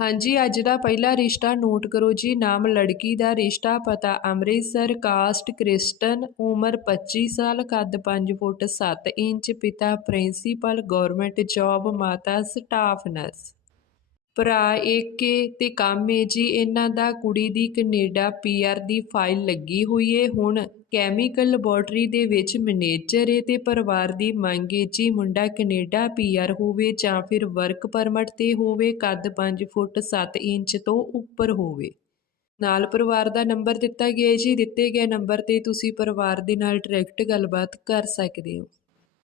ਹਾਂਜੀ, ਅੱਜ ਦਾ ਪਹਿਲਾ ਰਿਸ਼ਤਾ ਨੋਟ ਕਰੋ ਜੀ। ਨਾਮ ਲੜਕੀ ਦਾ ਰਿਸ਼ਤਾ ਪਤਾ। ਅੰਮ੍ਰਿਤਸਰ ਕਾਸਟ ਕ੍ਰਿਸਟਨ, ਉਮਰ 25 ਸਾਲ, ਕੱਦ 5 ਫੁੱਟ 7 ਇੰਚ, ਪਿਤਾ ਪ੍ਰਿੰਸੀਪਲ ਗਵਰਨਮੈਂਟ ਜੌਬ, ਮਾਤਾ ਸਟਾਫ ਨਰਸ। ਭਰਾ ਏਕੇ ਤੇ ਕੰਮ ਏ ਜੀ। ਇਹਨਾਂ ਦਾ ਕੁੜੀ ਦੀ ਕੈਨੇਡਾ ਪੀਆਰ ਦੀ ਫਾਈਲ ਲੱਗੀ ਹੋਈ ਏ। ਹੁਣ ਕੈਮੀਕਲ ਲੈਬੋਰਟਰੀ ਦੇ ਵਿੱਚ ਮੈਨੇਜਰ ਏ ਤੇ ਪਰਿਵਾਰ ਦੀ ਮੰਗ ਏ, ਜੀ ਮੁੰਡਾ ਕੈਨੇਡਾ ਪੀਆਰ ਹੋਵੇ ਜਾਂ ਫਿਰ ਵਰਕ ਪਰਮਿਟ ਤੇ ਹੋਵੇ, ਕੱਦ 5 ਫੁੱਟ 7 ਇੰਚ ਤੋਂ ਉੱਪਰ ਹੋਵੇ। ਨਾਲ ਪਰਿਵਾਰ ਦਾ ਨੰਬਰ ਦਿੱਤਾ ਗਿਆ ਹੈ ਜੀ ਦਿੱਤੇ ਗਏ ਨੰਬਰ ਤੇ ਤੁਸੀਂ ਪਰਿਵਾਰ ਦੇ ਨਾਲ ਡਾਇਰੈਕਟ ਗੱਲਬਾਤ ਕਰ ਸਕਦੇ ਹੋ।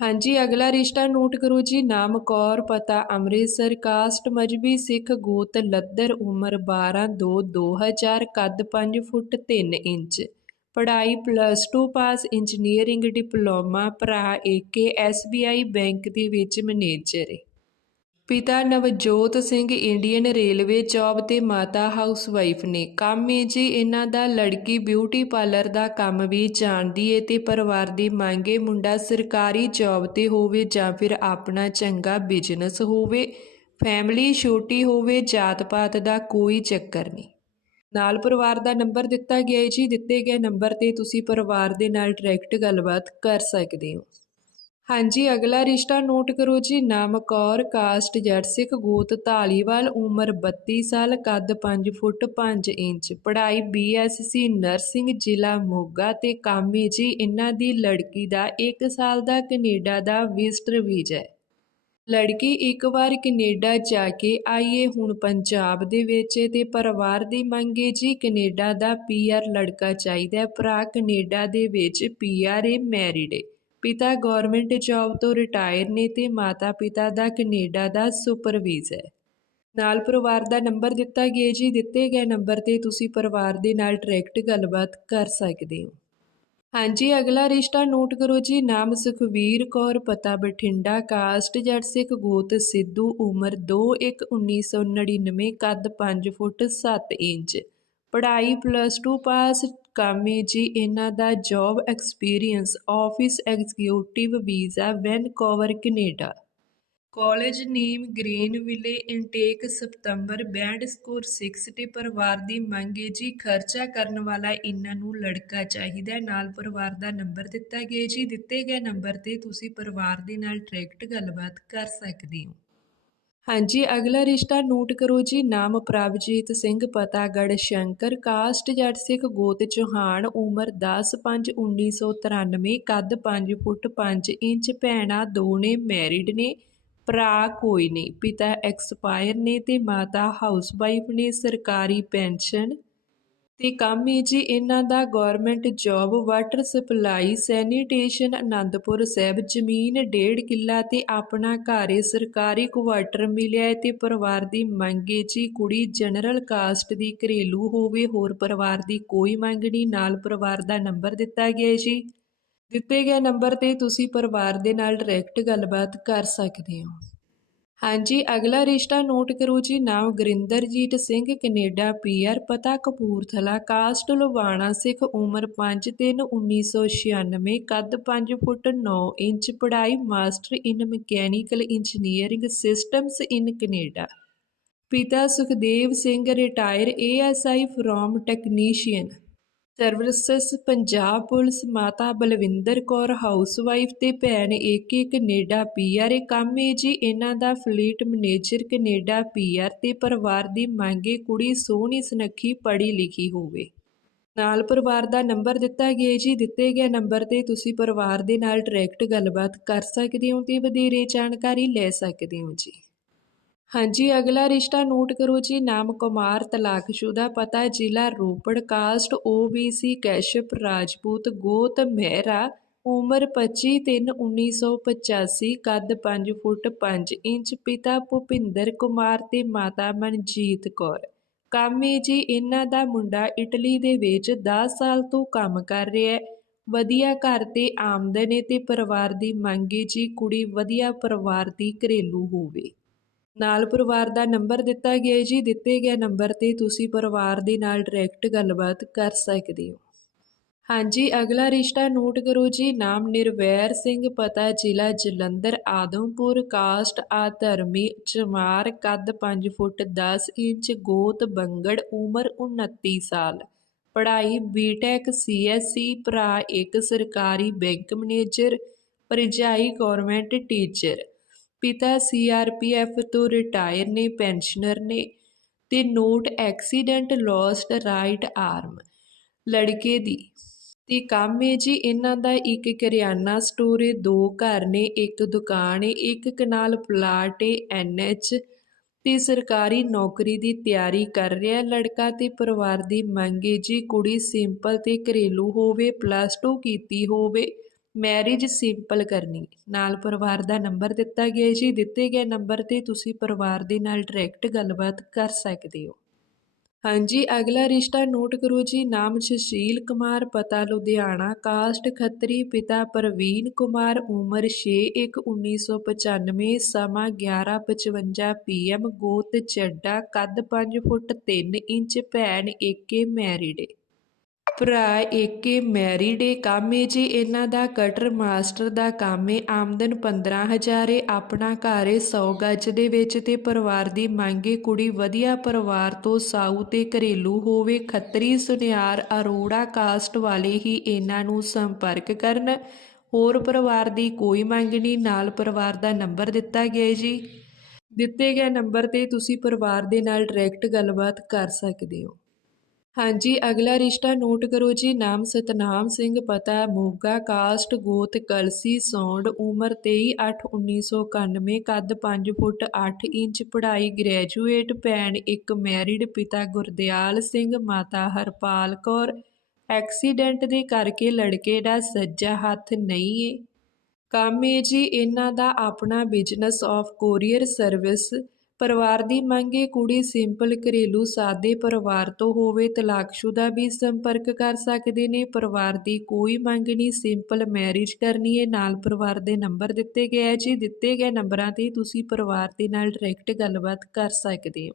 ਹਾਂਜੀ, ਅਗਲਾ ਰਿਸ਼ਤਾ ਨੋਟ ਕਰੋ ਜੀ। ਨਾਮ ਕੌਰ, ਪਤਾ ਅੰਮ੍ਰਿਤਸਰ, ਕਾਸਟ ਮਜਬੀ, ਸਿੱਖ ਗੋਤ, ਲੱਦਰ, ਉਮਰ 12 2 2000 ਕੱਦ 5 ਫੁੱਟ 3 ਇੰਚ। ਪੜ੍ਹਾਈ ਪਲੱਸ 2 ਪਾਸ ਇੰਜੀਨੀਅਰਿੰਗ ਡਿਪਲੋਮਾ, ਭਰਾ ਏਕੇ ਐਸਬੀਆਈ ਬੈਂਕ ਦੇ ਵਿੱਚ ਮੈਨੇਜਰ ਹੈ ਪਿਤਾ Navjot Singh Indian railway job ਤੇ ਮਾਤਾ ਹਾਊਸਵਾਈਫ ਨੇ ਕੰਮ ਏ ਜੀ ਇਹਨਾਂ ਦਾ ਲੜਕੀ ਬਿਊਟੀ ਪਾਰਲਰ ਦਾ ਕੰਮ ਵੀ ਜਾਣਦੀ ਏ ਤੇ ਪਰਿਵਾਰ ਦੀ ਮੰਗੇ ਮੁੰਡਾ ਸਰਕਾਰੀ ਜੌਬ ਤੇ ਹੋਵੇ ਜਾਂ ਫਿਰ ਆਪਣਾ ਚੰਗਾ ਬਿਜ਼ਨਸ ਹੋਵੇ, ਫੈਮਿਲੀ ਛੋਟੀ ਹੋਵੇ ਜਾਤ ਪਾਤ ਦਾ ਕੋਈ ਚੱਕਰ ਨਹੀਂ। ਨਾਲ ਪਰਿਵਾਰ ਦਾ ਨੰਬਰ ਦਿੱਤਾ ਗਿਆ ਹੈ ਜੀ, ਦਿੱਤੇ ਗਏ ਨੰਬਰ ਤੇ ਤੁਸੀਂ ਪਰਿਵਾਰ ਦੇ ਨਾਲ ਡਾਇਰੈਕਟ ਗੱਲਬਾਤ ਕਰ ਸਕਦੇ ਹੋ। ਹਾਂਜੀ, ਅਗਲਾ ਰਿਸ਼ਤਾ ਨੋਟ ਕਰੋ ਜੀ। ਨਾਮ ਕੌਰ, ਕਾਸਟ ਜੱਟ ਸਿੱਖ ਗੋਤ ਧਾਲੀਵਾਲ, ਉਮਰ 32 ਸਾਲ, ਕੱਦ 5 ਫੁੱਟ 5 ਇੰਚ। ਪੜ੍ਹਾਈ ਬੀਐਸਸੀ ਨਰਸਿੰਗ, ਜ਼ਿਲ੍ਹਾ ਮੋਗਾ ਤੇ ਕਾਮੇ ਜੀ। ਇਹਨਾਂ ਦੀ ਲੜਕੀ ਦਾ 1 ਸਾਲ ਦਾ ਕੈਨੇਡਾ ਦਾ ਵਿਜ਼ਟਰ ਵੀਜ਼ਾ ਹੈ ਲੜਕੀ ਇੱਕ ਵਾਰ ਕੈਨੇਡਾ ਜਾ ਕੇ ਆਈਏ ਹੁਣ ਪੰਜਾਬ ਦੇ ਵਿੱਚ ਏ ਤੇ ਪਰਿਵਾਰ ਦੀ ਮੰਗੇ ਜੀ। ਕੈਨੇਡਾ ਦਾ ਪੀਆਰ ਲੜਕਾ ਚਾਹੀਦਾ ਭਰਾ ਕੈਨੇਡਾ ਦੇ ਵਿੱਚ ਪੀਆਰ ਏ ਮੈਰਿਡ ਏ। ਪਿਤਾ ਗੌਰਮੈਂਟ ਜੌਬ ਤੋਂ ਰਿਟਾਇਰ ਨੇ ਤੇ ਮਾਤਾ ਪਿਤਾ ਦਾ ਕੈਨੇਡਾ ਦਾ ਸੁਪਰਵੀਜ਼ ਹੈ। ਨਾਲ ਪਰਿਵਾਰ ਦਾ ਨੰਬਰ ਦਿੱਤਾ ਗਿਆ ਜੀ। ਦਿੱਤੇ ਗਏ ਨੰਬਰ ਤੇ ਤੁਸੀਂ ਪਰਿਵਾਰ ਦੇ ਨਾਲ ਡਾਇਰੈਕਟ ਗੱਲਬਾਤ ਕਰ ਸਕਦੇ ਹੋ। ਹਾਂਜੀ, ਅਗਲਾ ਰਿਸ਼ਤਾ ਨੋਟ ਕਰੋ ਜੀ। ਨਾਮ ਸੁਖਵੀਰ ਕੌਰ, ਪਤਾ ਬਠਿੰਡਾ, ਕਾਸਟ ਜੱਟ ਸਿੱਖ ਗੋਤ ਸਿੱਧੂ, ਉਮਰ 2/1/1999 ਕੱਦ 5 ਫੁੱਟ 7 ਇੰਚ। ਪੜ੍ਹਾਈ ਪਲੱਸ 2 ਪਾਸ ਕਾਮੇ ਜੀ, ਇਹਨਾਂ ਦਾ job experience office executive visa Vancouver Canada college name Greenville intake ਸਤੰਬਰ ਬੈਂਡ ਸਕੋਰ 6 ਤੇ ਪਰਿਵਾਰ ਦੀ ਮੰਗ ਮੰਗੇ ਜੀ, ਖਰਚਾ ਕਰਨ ਵਾਲਾ ਇਹਨਾਂ ਨੂੰ ਲੜਕਾ ਚਾਹੀਦਾ ਨਾਲ ਪਰਿਵਾਰ ਦਾ ਨੰਬਰ ਦਿੱਤਾ ਗਿਆ ਜੀ, ਦਿੱਤੇ ਗਏ ਨੰਬਰ ਤੇ ਤੁਸੀਂ ਪਰਿਵਾਰ ਦੇ ਨਾਲ ਡਾਇਰੈਕਟ ਗੱਲਬਾਤ ਕਰ ਸਕਦੇ ਹੋ। ਹਾਂਜੀ, ਅਗਲਾ ਰਿਸ਼ਤਾ ਨੋਟ ਕਰੋ ਜੀ। ਨਾਮ ਪ੍ਰਭਜੀਤ ਸਿੰਘ ਪਤਾ ਗੜ ਸ਼ੰਕਰ, ਕਾਸਟ ਜੱਟ ਸਿੱਖ, ਗੋਤ ਚੌਹਾਨ, ਉਮਰ 10/5/1993 ਕੱਦ 5 ਫੁੱਟ 5 ਇੰਚ, ਭੈਣਾਂ ਦੋ ਨੇ ਮੈਰਿਡ ਨੇ, ਭਰਾ ਕੋਈ ਨਹੀਂ। ਪਿਤਾ ਐਕਸਪਾਇਰ ਨੇ ਤੇ ਮਾਤਾ ਹਾਊਸਵਾਈਫ ਨੇ, ਸਰਕਾਰੀ ਪੈਨਸ਼ਨ ਅਤੇ ਕੰਮ ਹੈ ਜੀ ਇਹਨਾਂ ਦਾ government job water supply sanitation Anandpur Sahib, ਜ਼ਮੀਨ ਡੇਢ ਕਿੱਲਾ ਤੇ ਆਪਣਾ ਘਰ ਏ ਸਰਕਾਰੀ ਕੁਆਟਰ ਮਿਲਿਆ ਹੈ ਤੇ ਪਰਿਵਾਰ ਦੀ ਮੰਗ ਏ ਜੀ ਕੁੜੀ ਜਨਰਲ ਕਾਸਟ ਦੀ ਘਰੇਲੂ ਹੋਵੇ, ਹੋਰ ਪਰਿਵਾਰ ਦੀ ਕੋਈ ਮੰਗ ਨਹੀਂ, ਨਾਲ ਪਰਿਵਾਰ ਦਾ ਨੰਬਰ ਦਿੱਤਾ ਗਿਆ ਹੈ ਜੀ। ਦਿੱਤੇ ਗਏ ਨੰਬਰ ਤੇ ਤੁਸੀਂ ਪਰਿਵਾਰ ਦੇ ਨਾਲ ਡਾਇਰੈਕਟ ਗੱਲਬਾਤ ਕਰ ਸਕਦੇ ਹੋ। ਹਾਂਜੀ, ਅਗਲਾ ਰਿਸ਼ਤਾ ਨੋਟ ਕਰੋ ਜੀ, ਨਾਮ ਗੁਰਿੰਦਰਜੀਤ ਸਿੰਘ, ਕੈਨੇਡਾ ਪੀਆਰ ਪਤਾ ਕਪੂਰਥਲਾ ਕਾਸਟ ਲੁਬਾਣਾ ਸਿੱਖ, ਉਮਰ 5/3/1996 ਕੱਦ 5 ਫੁੱਟ 9 ਇੰਚ, ਪੜ੍ਹਾਈ master in mechanical engineering systems in Canada. ਪਿਤਾ Sukhdev Singh, retire ASI from technician. Services, Punjab police, ਮਾਤਾ ਬਲਵਿੰਦਰ ਕੌਰ, ਹਾਊਸਵਾਈਫ ਤੇ ਭੈਣ ਏਕੇ ਕੈਨੇਡਾ ਪੀਆਰ ਇਹ ਕੰਮ ਏ ਜੀ। ਇਹਨਾਂ ਦਾ ਫਲੀਟ ਮੈਨੇਜਰ ਕੈਨੇਡਾ, ਪੀਆਰ ਤੇ ਪਰਿਵਾਰ ਦੀ ਮੰਗੇ ਕੁੜੀ ਸੋਹਣੀ ਸੁਨੱਖੀ, ਪੜ੍ਹੀ ਲਿਖੀ ਹੋਵੇ। ਨਾਲ ਪਰਿਵਾਰ ਦਾ ਨੰਬਰ ਦਿੱਤਾ ਗਿਆ ਜੀ। ਦਿੱਤੇ ਗਏ ਨੰਬਰ ਤੇ ਤੁਸੀਂ ਪਰਿਵਾਰ ਦੇ ਨਾਲ ਡਾਇਰੈਕਟ ਗੱਲਬਾਤ ਕਰ ਸਕਦੇ ਹੋ ਤੇ ਵਧੇਰੇ ਜਾਣਕਾਰੀ ਲੈ ਸਕਦੇ ਹੋ ਜੀ। ਹਾਂਜੀ, ਅਗਲਾ ਰਿਸ਼ਤਾ ਨੋਟ ਕਰੋ ਜੀ, ਨਾਮ ਕੁਮਾਰ ਤਲਾਕਸ਼ੁਦਾ ਪਤਾ ਜ਼ਿਲ੍ਹਾ ਰੋਪੜ, ਕਾਸਟ ਓਬੀਸੀ, ਕੈਸ਼ਪ, ਰਾਜਪੂਤ, ਗੋਤ ਮਹਿਰਾ, ਉਮਰ 25 3 1985 ਕੱਦ 5 ਫੁੱਟ 5 ਇੰਚ, ਪਿਤਾ ਭੁਪਿੰਦਰ ਕੁਮਾਰ ਤੇ ਮਾਤਾ ਮਨਜੀਤ ਕੌਰ। ਕੰਮ ਇਹ ਜੀ, ਇਹਨਾਂ ਦਾ ਮੁੰਡਾ ਇਟਲੀ ਦੇ ਵਿੱਚ 10 ਸਾਲ ਤੋਂ ਕੰਮ ਕਰ ਰਿਹਾ ਹੈ। ਵਧੀਆ ਘਰ ਤੇ ਆਮਦਨ ਹੈ ਤੇ ਪਰਿਵਾਰ ਦੀ ਮੰਗ ਹੈ ਜੀ, ਕੁੜੀ ਵਧੀਆ ਪਰਿਵਾਰ ਦੀ ਘਰੇਲੂ ਹੋਵੇ। ਨਾਲ ਪਰਿਵਾਰ ਦਾ ਨੰਬਰ ਦਿੱਤਾ ਗਿਆ ਜੀ। ਦਿੱਤੇ ਗਏ ਨੰਬਰ ਤੇ ਤੁਸੀਂ ਪਰਿਵਾਰ ਦੇ ਨਾਲ ਡਾਇਰੈਕਟ ਗੱਲਬਾਤ ਕਰ ਸਕਦੇ ਹੋ। ਹਾਂਜੀ, ਅਗਲਾ ਰਿਸ਼ਤਾ ਨੋਟ ਕਰੋ ਜੀ। ਨਾਮ ਨਿਰਵੈਰ ਸਿੰਘ, ਪਤਾ ਜ਼ਿਲ੍ਹਾ ਜਲੰਧਰ, ਆਦਮਪੁਰ, ਕਾਸਟ, ਆਧਰਮੀ, ਚਮਾਰ, ਕੱਦ 5 ਫੁੱਟ 10 ਇੰਚ, ਗੋਤ ਬੰਗੜ, ਉਮਰ 29 ਸਾਲ। ਪੜ੍ਹਾਈ ਬੀਟੈਕ ਸੀਐਸਸੀ ਭਰਾ ਇੱਕ ਸਰਕਾਰੀ ਬੈਂਕ ਮੈਨੇਜਰ, ਭਰਜਾਈ ਗਵਰਨਮੈਂਟ ਟੀਚਰ ਪਿਤਾ ਸੀਆਰਪੀਐਫ ਤੋਂ ਰਿਟਾਇਰ ਨੇ, ਪੈਨਸ਼ਨਰ ਨੇ ਤੇ note accident lost right arm ਲੜਕੇ ਦੀ। ਤੇ ਕੰਮ ਹੈ ਜੀ ਇਹਨਾਂ ਦਾ ਇੱਕ ਕਰਿਆਨਾ ਸਟੋਰ ਹੈ ਦੋ ਘਰ ਨੇ, ਇੱਕ ਦੁਕਾਨ ਹੈ ਇੱਕ ਕਨਾਲ ਪਲਾਟ ਹੈ ਐਨਐਚ ਤੇ ਸਰਕਾਰੀ ਨੌਕਰੀ ਦੀ ਤਿਆਰੀ ਕਰ ਰਿਹਾ ਲੜਕਾ ਤੇ ਪਰਿਵਾਰ ਦੀ ਮੰਗ ਹੈ ਜੀ ਕੁੜੀ ਸਿੰਪਲ ਤੇ ਘਰੇਲੂ ਹੋਵੇ, ਪਲੱਸ 2 ਕੀਤੀ ਹੋਵੇ। ਮੈਰਿਜ ਸਿੰਪਲ ਕਰਨੀ। ਨਾਲ ਪਰਿਵਾਰ ਦਾ ਨੰਬਰ ਦਿੱਤਾ ਗਿਆ ਜੀ। ਦਿੱਤੇ ਗਏ ਨੰਬਰ ਤੇ ਤੁਸੀਂ ਪਰਿਵਾਰ ਦੇ ਨਾਲ ਡਾਇਰੈਕਟ ਗੱਲਬਾਤ ਕਰ ਸਕਦੇ ਹੋ। ਹਾਂਜੀ, ਅਗਲਾ ਰਿਸ਼ਤਾ ਨੋਟ ਕਰੋ ਜੀ। ਨਾਮ ਸੁਸ਼ੀਲ ਕੁਮਾਰ, ਪਤਾ ਲੁਧਿਆਣਾ ਕਾਸਟ ਖੱਤਰੀ, ਪਿਤਾ ਪ੍ਰਵੀਨ ਕੁਮਾਰ, ਉਮਰ 6 1 1995 ਸਮਾਂ 11:55 ਪੀਐਮ ਗੋਤ ਚੱਡਾ, ਕੱਦ 5 ਫੁੱਟ 3 ਇੰਚ, ਭੈਣ ਏਕੇ ਮੈਰਿਡ ਭਰਾ ਏਕੇ ਮੈਰਿਡ ਏ ਕੰਮ ਏ ਜੀ, ਇਹਨਾਂ ਦਾ ਕਟਰ ਮਾਸਟਰ ਦਾ ਕੰਮ ਏ ਆਮਦਨ 15000 ਏ ਆਪਣਾ ਘਰ ਏ 100 ਗੱਜ ਦੇ ਵਿੱਚ ਤੇ ਪਰਿਵਾਰ ਦੀ ਮੰਗ ਏ ਕੁੜੀ ਵਧੀਆ ਪਰਿਵਾਰ ਤੋਂ ਸਾਊ ਤੇ ਘਰੇਲੂ ਹੋਵੇ, ਖੱਤਰੀ ਸੁਨਿਆਰ ਅਰੋੜਾ ਕਾਸਟ ਵਾਲੇ ਹੀ ਇਹਨਾਂ ਨੂੰ ਸੰਪਰਕ ਕਰਨ। ਹੋਰ ਪਰਿਵਾਰ ਦੀ ਕੋਈ ਮੰਗ ਨਹੀਂ, ਨਾਲ ਪਰਿਵਾਰ ਦਾ ਨੰਬਰ ਦਿੱਤਾ ਗਿਆ ਜੀ। ਦਿੱਤੇ ਗਏ ਨੰਬਰ ਤੇ ਤੁਸੀਂ ਪਰਿਵਾਰ ਦੇ ਨਾਲ ਡਾਇਰੈਕਟ ਗੱਲਬਾਤ ਕਰ ਸਕਦੇ ਹੋ। ਹਾਂਜੀ, ਅਗਲਾ ਰਿਸ਼ਤਾ ਨੋਟ ਕਰੋ ਜੀ। ਨਾਮ ਸਤਨਾਮ ਸਿੰਘ, ਪਤਾ ਮੋਗਾ, ਕਾਸਟ, ਗੋਤ, ਕਲਸੀ, ਸੌਂਡ, ਉਮਰ 23/8/1991 ਕੱਦ 5 ਫੁੱਟ 8 ਇੰਚ, ਪੜ੍ਹਾਈ ਗ੍ਰੈਜੂਏਟ, ਭੈਣ ਇੱਕ, ਮੈਰਿਡ ਪਿਤਾ ਗੁਰਦਿਆਲ ਸਿੰਘ, ਮਾਤਾ ਹਰਪਾਲ ਕੌਰ। ਐਕਸੀਡੈਂਟ ਦੇ ਕਰਕੇ ਲੜਕੇ ਦਾ ਸੱਜਾ ਹੱਥ ਨਹੀਂ ਏ। ਕੰਮ ਏ ਜੀ, ਇਹਨਾਂ ਦਾ ਆਪਣਾ ਬਿਜ਼ਨਸ ਆਫ ਕੋਰੀਅਰ ਸਰਵਿਸ ਪਰਿਵਾਰ ਦੀ ਮੰਗ ਹੈ ਕੁੜੀ ਸਿੰਪਲ, ਘਰੇਲੂ ਸਾਦੇ ਪਰਿਵਾਰ ਤੋਂ ਹੋਵੇ, ਤਲਾਕਸ਼ੁਦਾ ਵੀ ਸੰਪਰਕ ਕਰ ਸਕਦੇ ਨੇ। ਪਰਿਵਾਰ ਦੀ ਕੋਈ ਮੰਗ ਨਹੀਂ, ਸਿੰਪਲ ਮੈਰਿਜ ਕਰਨੀ ਹੈ। ਨਾਲ ਪਰਿਵਾਰ ਦੇ ਨੰਬਰ ਦਿੱਤੇ ਗਏ ਹੈ ਜੀ। ਦਿੱਤੇ ਗਏ ਨੰਬਰਾਂ ਤੇ ਤੁਸੀਂ ਪਰਿਵਾਰ ਦੇ ਨਾਲ ਡਾਇਰੈਕਟ ਗੱਲਬਾਤ ਕਰ ਸਕਦੇ ਹੋ।